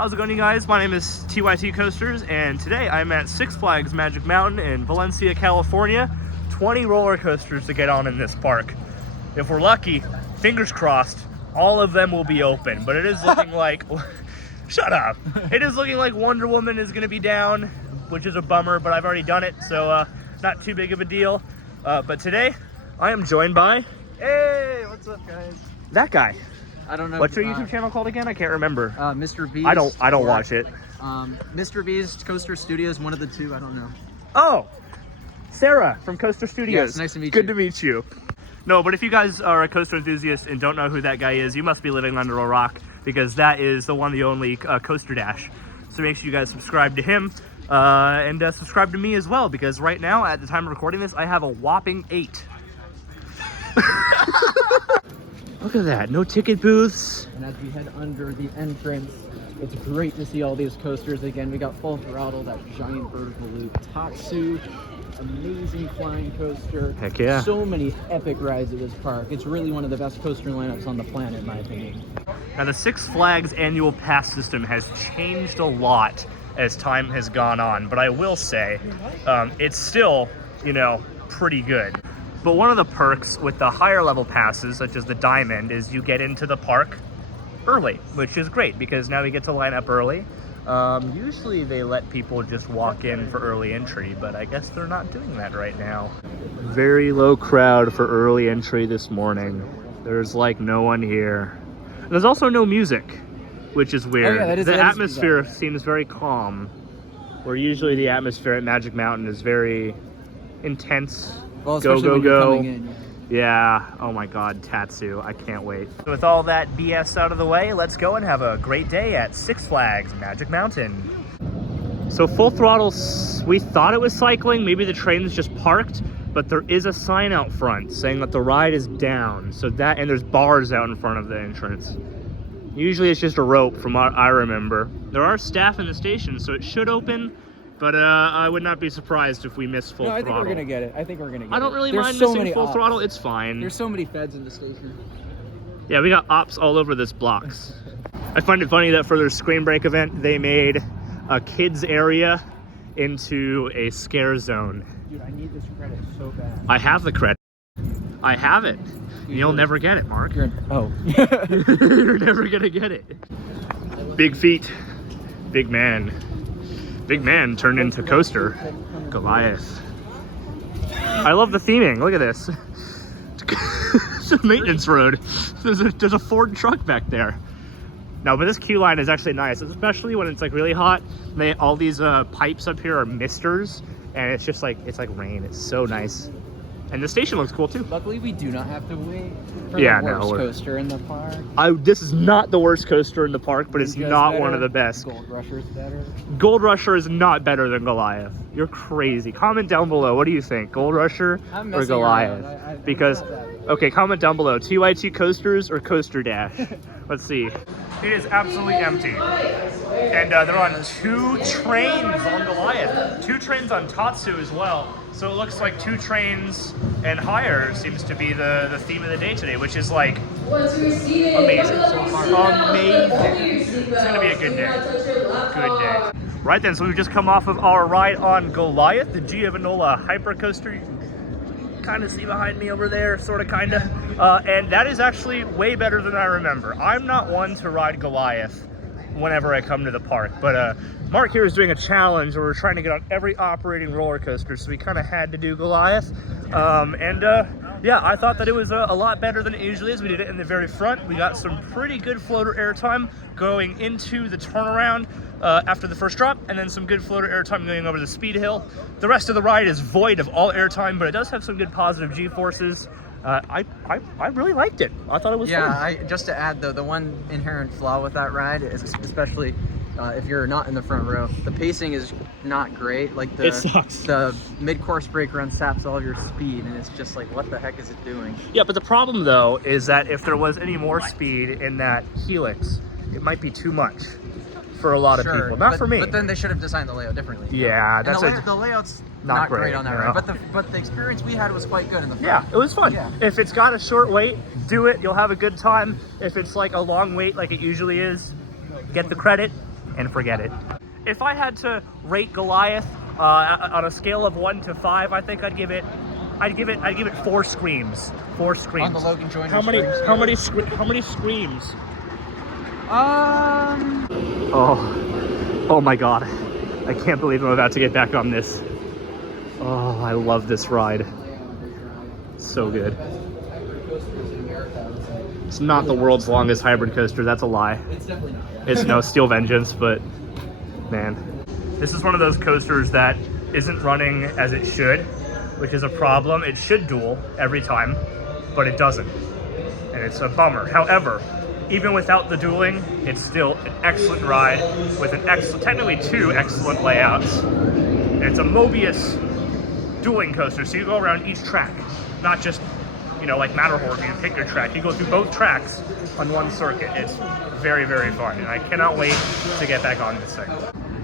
How's it going, you guys? My name is TYT Coasters, and today I'm at Six Flags Magic Mountain in Valencia, California. 20 roller coasters to get on in this park. If we're lucky, fingers crossed, all of them will be open, but it is looking like... Shut up! It is looking like Wonder Woman is going to be down, which is a bummer, but I've already done it, so not too big of a deal. But today, I am joined by... Hey, what's up, guys? That guy. I don't know. What's your YouTube channel called again? I can't remember. Mr. Beast. I don't watch it. Mr. Beast, Coaster Studios, one of the two. I don't know. Oh, Sarah from Coaster Studios. Yes, nice to meet you. Good to meet you. No, but if you guys are a coaster enthusiast and don't know who that guy is, you must be living under a rock, because that is the one, the only Coaster Dash. So make sure you guys subscribe to him and subscribe to me as well, because right now, at the time of recording this, I have a whopping 8. Look at that, no ticket booths. And as we head under the entrance, it's great to see all these coasters again. We got Full Throttle, that giant vertical loop, Tatsu, amazing flying coaster. Heck yeah. So many epic rides at this park. It's really one of the best coaster lineups on the planet, in my opinion. Now, the Six Flags annual pass system has changed a lot as time has gone on, but I will say it's still, you know, pretty good. But one of the perks with the higher level passes, such as the Diamond, is you get into the park early, which is great because now we get to line up early. Usually they let people just walk in for early entry, but I guess they're not doing that right now. Very low crowd for early entry this morning. There's like no one here. There's also no music, which is weird. Oh, yeah, the atmosphere seems very calm, where usually the atmosphere at Magic Mountain is very intense. Well, especially when you're coming in. Yeah, oh my god, Tatsu, I can't wait. With all that BS out of the way, let's go and have a great day at Six Flags Magic Mountain. So Full Throttle, we thought it was cycling, maybe the train's just parked, but there is a sign out front saying that the ride is down. So that, and there's bars out in front of the entrance. Usually it's just a rope from what I remember. There are staff in the station, so it should open. But I would not be surprised if we miss Full Throttle. I think we're gonna get it. I don't really mind missing Full Throttle. It's fine. There's so many feds in the station. Yeah, we got ops all over this blocks. I find it funny that for their Screen Break event, they made a kids area into a scare zone. Dude, I need this credit so bad. I have the credit. I have it. You'll never get it, Mark. You're never gonna get it. Big feet, big man. Big man turned into coaster. Goliath. I love the theming. Look at this. It's a maintenance road. There's a Ford truck back there. No, but this queue line is actually nice, especially when it's like really hot. All these pipes up here are misters, and it's just like, it's like rain. It's so nice. And the station looks cool too. Luckily, we do not have to wait for the worst coaster in the park. This is not the worst coaster in the park, but it's not one of the best. Gold Rusher's better. Gold Rusher is not better than Goliath. You're crazy. Comment down below. What do you think? Gold Rusher or Goliath? Because, okay, comment down below. TYT Coasters or Coaster Dash? Let's see. It is absolutely empty. And they're on 2 trains on Goliath. 2 trains on Tatsu as well. So it looks like 2 trains and higher seems to be the theme of the day today, which is like amazing. Amazing. It's gonna be a good day. Good day. Right then, so we've just come off of our ride on Goliath, the Giovanola Hypercoaster. You can kind of see behind me over there, sort of, kind of. And that is actually way better than I remember. I'm not one to ride Goliath whenever I come to the park, but Mark here is doing a challenge where we're trying to get on every operating roller coaster, so we kind of had to do Goliath. Yeah, I thought that it was a lot better than it usually is. We did it in the very front. We got some pretty good floater airtime going into the turnaround after the first drop, and then some good floater airtime going over the speed hill. The rest of the ride is void of all airtime, but it does have some good positive G-forces. I really liked it. I thought it was fun. Just to add though, the one inherent flaw with that ride is especially if you're not in the front row, the pacing is not great. Like it sucks. The mid-course brake run saps all of your speed, and it's just like, what the heck is it doing? Yeah, but the problem though is that if there was any more speed in that helix, it might be too much for a lot of people. Not for me. But then they should have designed the layout differently. Yeah, that's the layout's not great on that ride. But the experience we had was quite good in the front. Yeah, it was fun. Yeah. If it's got a short wait, do it. You'll have a good time. If it's like a long wait like it usually is, get the credit. and forget it. If I had to rate Goliath on a scale of 1 to 5, I think I'd give it 4 screams. 4 screams. On the Logan Joyner How many screams? Oh my god. I can't believe I'm about to get back on this. Oh, I love this ride. So good. It's not the world's longest hybrid coaster, that's a lie. It's definitely not. It's no Steel Vengeance, but man. This is one of those coasters that isn't running as it should, which is a problem. It should duel every time, but it doesn't. And it's a bummer. However, even without the dueling, it's still an excellent ride with technically 2 excellent layouts. And it's a Mobius dueling coaster, so you go around each track, not just, you know, like Matterhorn, you pick your track. You go through both tracks on one circuit. It's very, very fun, and I cannot wait to get back on this thing.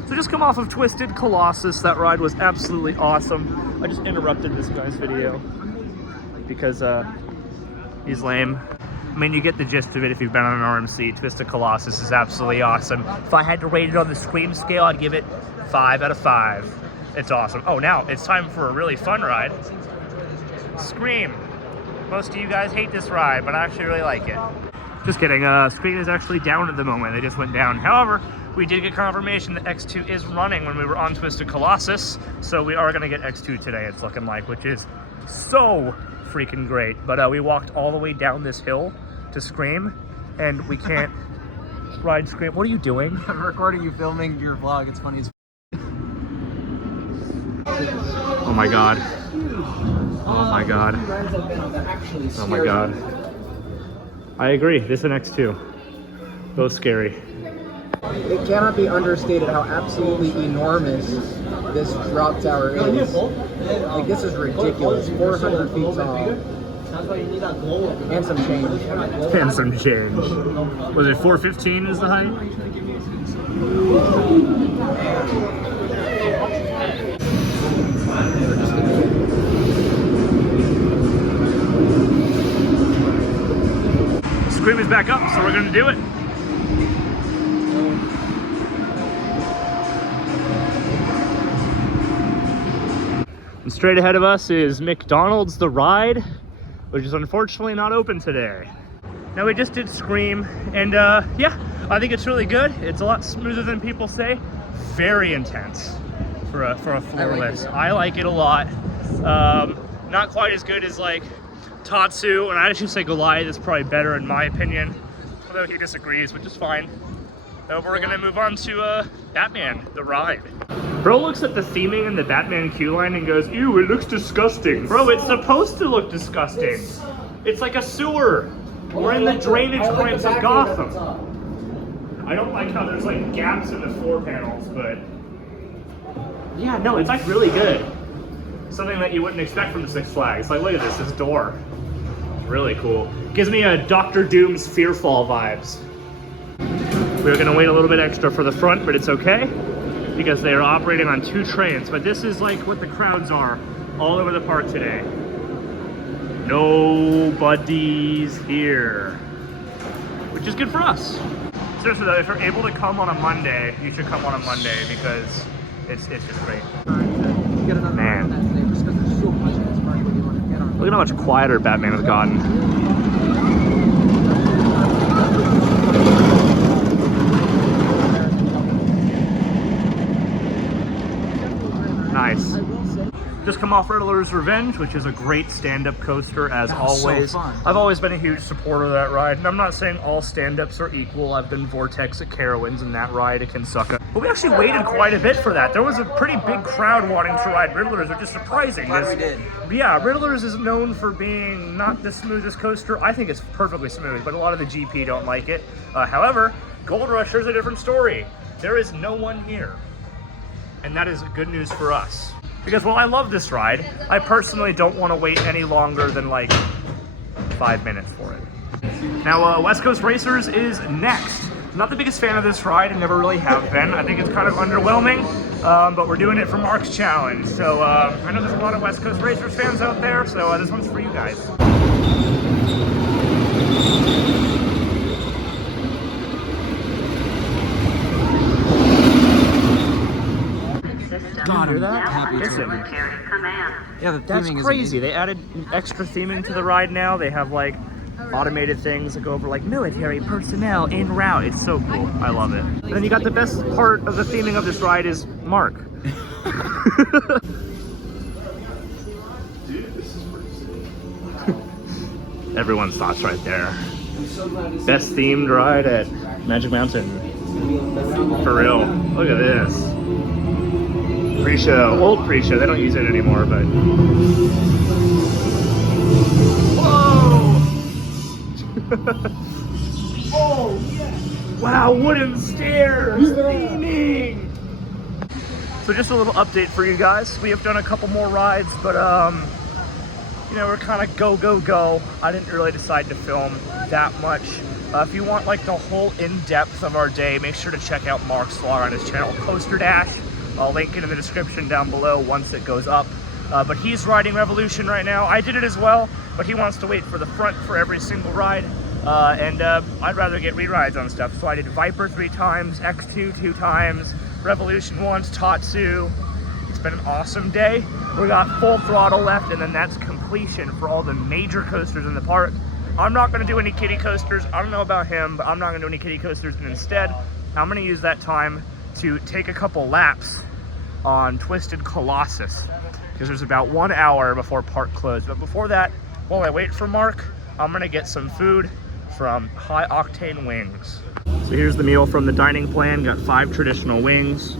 So just come off of Twisted Colossus. That ride was absolutely awesome. I just interrupted this guy's video because he's lame. I mean, you get the gist of it if you've been on an RMC. Twisted Colossus is absolutely awesome. If I had to rate it on the Scream scale, I'd give it 5 out of 5. It's awesome. Oh, now it's time for a really fun ride. Scream. Most of you guys hate this ride, but I actually really like it. Just kidding. Scream is actually down at the moment. They just went down. However, we did get confirmation that X2 is running when we were on Twisted Colossus, so we are going to get X2 today, it's looking like, which is so freaking great. But we walked all the way down this hill to Scream, and we can't ride Scream. What are you doing? I'm recording you filming your vlog. It's funny as Oh my god. Oh my god. Oh my god. I agree. This and X2. Both scary. It cannot be understated how absolutely enormous this drop tower is. Like, this is ridiculous. 400 feet tall. And some change. And some change. Was it 415 is the height? Scream is back up, so we're gonna do it. And straight ahead of us is McDonald's The Ride, which is unfortunately not open today. Now we just did Scream, and yeah, I think it's really good. It's a lot smoother than people say. Very intense for a floorless. I like it a lot. Not quite as good as like Tatsu, and I actually say Goliath is probably better in my opinion, although he disagrees, which is fine. But we're gonna move on to Batman, The Ride. Bro looks at the theming in the Batman queue line and goes, ew, it looks disgusting. Bro, it's supposed to look disgusting. It's like a sewer. We're in the drainage points of Gotham. I don't like how there's like gaps in the floor panels, but yeah, no, it's like really good. Something that you wouldn't expect from the Six Flags. Like, look at this door. Really cool. Gives me a Dr. Doom's Fearfall vibes. We're gonna wait a little bit extra for the front, but it's okay because they are operating on 2 trains. But this is like what the crowds are all over the park today. Nobody's here, which is good for us. Seriously though, if you're able to come on a Monday, you should come on a Monday because it's just great. Man. Look at how much quieter Batman has gotten. Nice. Just come off Riddler's Revenge, which is a great stand-up coaster as always. So fun. I've always been a huge supporter of that ride, and I'm not saying all stand-ups are equal. I've been Vortex at Carowinds, and that ride it can suck up. But we actually waited quite a bit for that. There was a pretty big crowd wanting to ride Riddler's, which is surprising. Glad we did. Yeah, Riddler's is known for being not the smoothest coaster. I think it's perfectly smooth, but a lot of the GP don't like it. However, Gold Rusher is a different story. There is no one here, and that is good news for us. Because while I love this ride, I personally don't want to wait any longer than like 5 minutes for it. Now, West Coast Racers is next. I'm not the biggest fan of this ride, and never really have been. I think it's kind of underwhelming, but we're doing it for Mark's challenge. So I know there's a lot of West Coast Racers fans out there, so this one's for you guys. God, hear that? Happy Listen. to. Yeah, the That's theming crazy. They added extra theming to the ride now. They have like automated things that go over like military personnel en route. It's so cool. I love it. And then you got the best part of the theming of this ride is Mark. Everyone's thoughts right there. Best themed ride at Magic Mountain. For real. Look at this. Pre-show. Old pre-show. They don't use it anymore, but... Whoa! Oh, yeah! Wow, wooden stairs! Theming! So just a little update for you guys. We have done a couple more rides, but you know, we're kind of go. I didn't really decide to film that much. If you want like the whole in-depth of our day, make sure to check out Mark's vlog on his channel, Coaster Dash. I'll link it in the description down below once it goes up. But he's riding Revolution right now. I did it as well, but he wants to wait for the front for every single ride. I'd rather get re-rides on stuff. So I did Viper 3 times, X2 2 times, Revolution once, Tatsu. It's been an awesome day. We got full throttle left, and then that's completion for all the major coasters in the park. I'm not gonna do any kiddie coasters. I don't know about him, but I'm not gonna do any kiddie coasters. And instead, I'm gonna use that time to take a couple laps on Twisted Colossus, because there's about 1 hour before park close. But before that, while I wait for Mark, I'm gonna get some food from High Octane Wings. So here's the meal from the dining plan. Got 5 traditional wings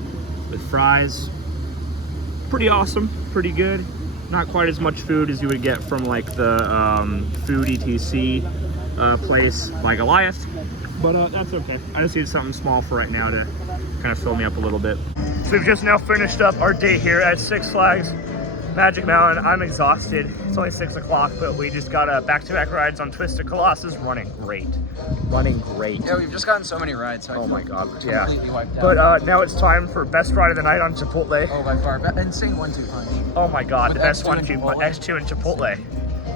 with fries. Pretty awesome, pretty good. Not quite as much food as you would get from like the food ETC place by Goliath, but that's okay. I just need something small for right now to kind of fill me up a little bit. So we've just now finished up our day here at Six Flags Magic Mountain. I'm exhausted. It's only 6 o'clock, but we just got back-to-back rides on Twisted Colossus. Running great. Yeah, we've just gotten so many rides. So Oh my God, we're completely wiped out. But now it's time for best ride of the night on Chipotle. Oh, by far. Insane 1-2 punch. Oh my God, With the best X2 one and too. Chipotle? X2 and Chipotle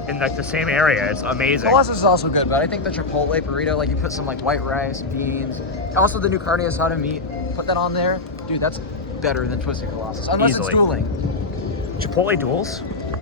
in like the same area. It's amazing. Colossus is also good, but I think the Chipotle burrito, like you put some like white rice, beans. Also the new carne asada meat, put that on there. Dude, that's better than Twisted Colossus. Unless Easily. it's dueling. Chipotle duels?